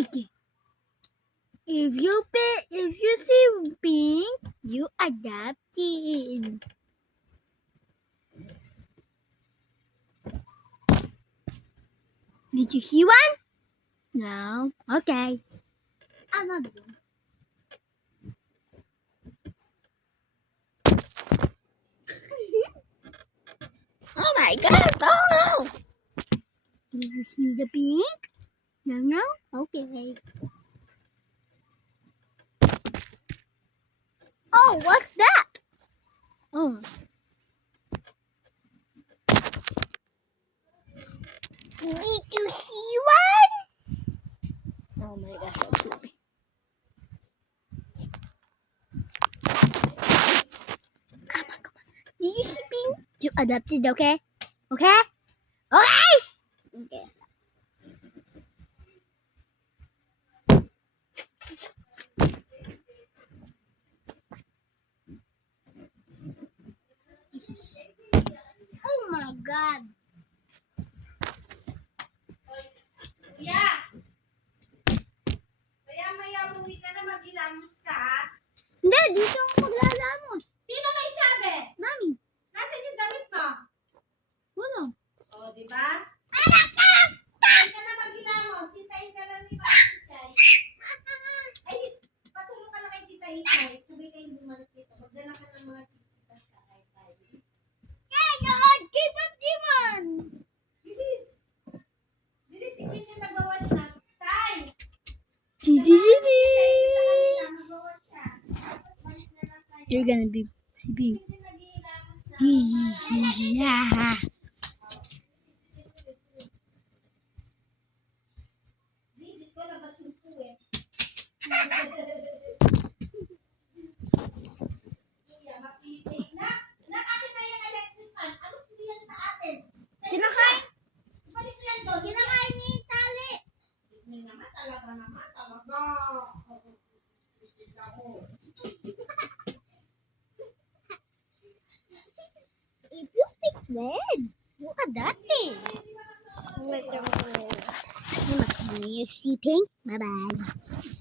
Okay. If you see pink, you adopted. Did you see one? No. Okay. Another one. Oh my God! Oh no! Did you see the pink? No? Okay. Oh, what's that? Oh. Did you see one? Oh my gosh, that's creepy. Oh my God. Did you see pink? You adopted, okay? Okay? Okay! Okay. Oh my God. Kuya! Maya-maya uwi ka na, maghilamos ka. Hindi, dito ako maglalamos. Sino may sabi? Mami, Nasaan yung damit mo? wala. O, di ba? Hindi ka na maghilamos. Hintayin ka lang ni Tita Isay. Ay, patulong ka na kay Tita Isay. Sabay kayong bumalik dito. Magdala ka ng mga chichitas ka kay tayo. Demon! Bilis! Bilis, ikin yung nagawas na. Say! Gigi! Nagawas siya. Balik na lang tayo. You're gonna be sleeping. Hindi naghihilamos na. Yeah. Diyos ko, labas yung po eh. Kuya, mapili. Akin na yung electric fan. Ano hindi yan sa atin? Kinakain. Balik mo yan doon. Kinakain niya yung tali. Hindi naman, talaga. If you pick red, you adopted. You see pink? Bye-bye.